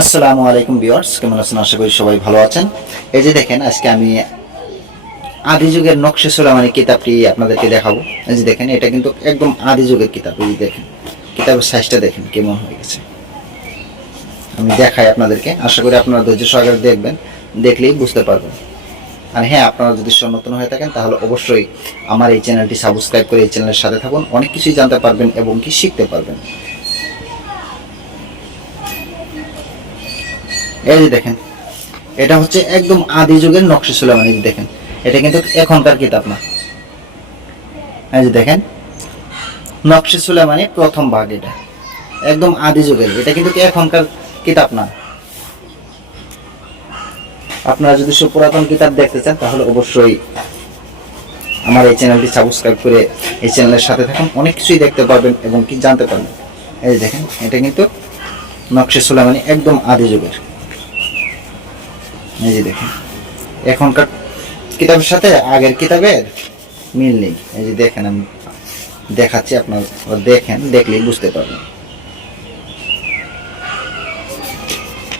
আসসালামু আলাইকুম ভিউয়ার্স, কেমন আছেন? আশা করি সবাই ভালো আছেন। এই যে দেখেন, আজকে আমি আদি যুগের নকশে সোলামানি কিতাবটি আপনাদেরকে দেখাবো। এই যে দেখেন, এটা কিন্তু একদম আদি যুগের কিতাব। এই দেখেন, কিতাবের সাইজটা দেখেন, কেমন হয়ে গেছে। আমি দেখাই আপনাদেরকে। আশা করি আপনারা ধৈর্য সহকারে দেখবেন, দেখলেই বুঝতে পারবেন। আর হ্যাঁ আপনারা যদি নতুন হয়ে থাকেন, তাহলে অবশ্যই আমার এই চ্যানেলটি সাবস্ক্রাইব করে এই চ্যানেলের সাথে থাকুন। অনেক কিছুই জানতে পারবেন এবং কি শিখতে পারবেন। এই যে দেখেন, এটা হচ্ছে একদম আদি যুগের নকশা সুলেমান দেখেন, এটা কিন্তু এখনকার কিতাব না। এই যে দেখেন, নকশা সুলেমানি প্রথম ভাগ এটা, একদম আদি যুগের, এটা কিন্তু এখনকার কিতাব না। আপনারা যদি সব পুরাতন কিতাব দেখতে চান, তাহলে অবশ্যই আমার এই চ্যানেলটি সাবস্ক্রাইব করে এই চ্যানেলের সাথে থাকুন, অনেক কিছুই দেখতে পারবেন এবং কি জানতে পারবেন। এই দেখেন, এটা কিন্তু নকশা সুলেমানি একদম আদি যুগের। এই যে দেখেন। এখনকার কিতাবের সাথে আগের কিতাবের মিল নেই। এই যে দেখেন, আমি দেখাচ্ছি আপনার দেখেন, দেখলেই বুঝতে পারবেন।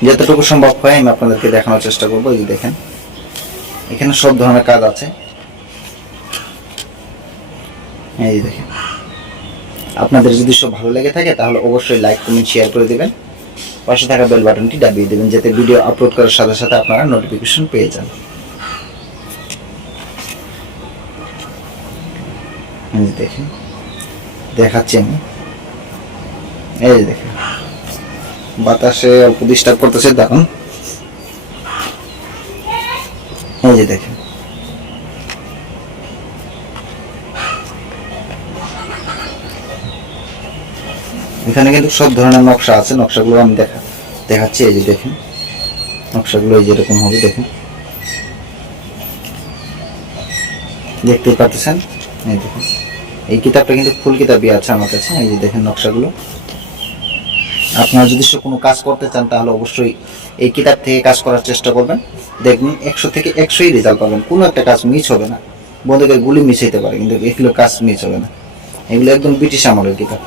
যতটুকু সম্ভব হয় আমি আপনাদেরকে দেখানোর চেষ্টা করব। এই যে দেখেন, এখানে সব ধরনের কাজ আছে। এই দেখেন, আপনাদের যদি সব ভালো লেগে থাকে, তাহলে অবশ্যই লাইক কমেন্ট শেয়ার করে দিবেন। পাশে থাকা বেল বাটনটি দাবিয়ে দেবেন যাতে ভিডিও আপলোড করার সাথে সাথে আপনারা নোটিফিকেশন পেয়ে যান। দেখেন, দেখাচ্ছি আমি। এই যে দেখেন, বাতাসে অল্প ডিস্টার্ব করতেছে, দেখুন। এই যে দেখেন এখানে কিন্তু সব ধরনের নকশা আছে, নকশাগুলো আমি দেখা, দেখাচ্ছি, এই যে দেখেন। নকশাগুলো এই যেরকম হবে, দেখেন। দেখতে পাচ্ছেন এই দেখুন। এই কিতাবটা কিন্তু ফুল কিতাবই আছে আমার কাছে, এই যে দেখেন নকশাগুলো। আপনারা যদি কোনো কাজ করতে চান, তাহলে অবশ্যই এই কিতাব থেকে কাজ করার চেষ্টা করবেন। দেখবেন একশো থেকে একশোই রেজাল্ট পাবেন। কোনো একটা কাজ মিস হবে না। বন্ধুকের গুলি মিস হইতে পারে, কিন্তু এগুলো কাজ মিস হবে না। এগুলো একদম ব্রিটিশ আমলের কিতাব।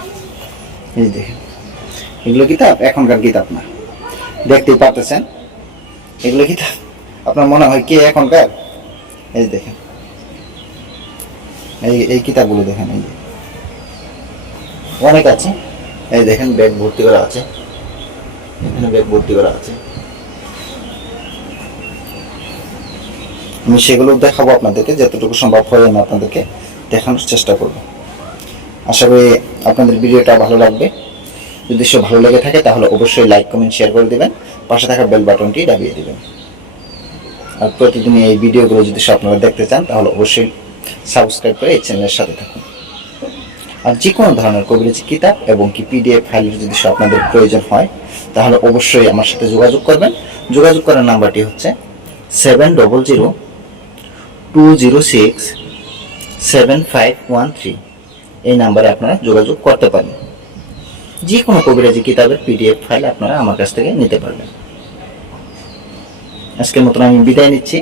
এই দেখেন এগুলো কিতাব? এখনকার কিতাব না। দেখতেই পারতেছেন? এগুলো কিতাব? আপনার মনে হয় কে এখনকার? এই দেখেন। এই এই কিতাবগুলো দেখেন, এই যে। অনেক আছে। এই দেখেন ব্যাগ ভর্তি করা আছে। এখানে ব্যাগ ভর্তি করা আছে। আমি সেগুলো দেখাবো আপনাদেরকে, যতটুকু সম্ভব হয় আমি আপনাদেরকে দেখানোর চেষ্টা করব। আশা করি আপনাদের ভিডিওটা ভালো লাগবে। যদি সে ভালো লেগে থাকে, তাহলে অবশ্যই লাইক কমেন্ট শেয়ার করে দেবেন। পাশে থাকা বেল বাটনটি দাবিয়ে দেবেন। আর প্রতিদিন এই ভিডিওগুলো যদি আপনারা দেখতে চান, তাহলে অবশ্যই সাবস্ক্রাইব করে এই চ্যানেলের সাথে থাকুন। আর যে কোনো ধরনের কবিরাজি কিতাব এবং কি পিডিএফ ফাইলের যদি আপনাদের প্রয়োজন হয়, তাহলে অবশ্যই আমার সাথে যোগাযোগ করবেন। যোগাযোগ করার নাম্বারটি হচ্ছে seven double zero two zero six seven five one three এই নাম্বারে আপনারা যোগাযোগ করতে পারেন। যে কোনো কবিরাজি কিতাবের পিডিএফ ফাইল আপনারা আমার কাছ থেকে নিতে পারবেন। আজকের মতন আমি বিদায় নিচ্ছি।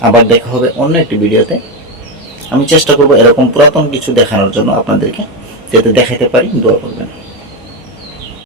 আবার দেখা হবে অন্য একটি ভিডিওতে। আমি চেষ্টা করব এরকম পুরাতন কিছু দেখানোর জন্য আপনাদেরকে যাতে দেখাতে পারি, দোয়া করবেন।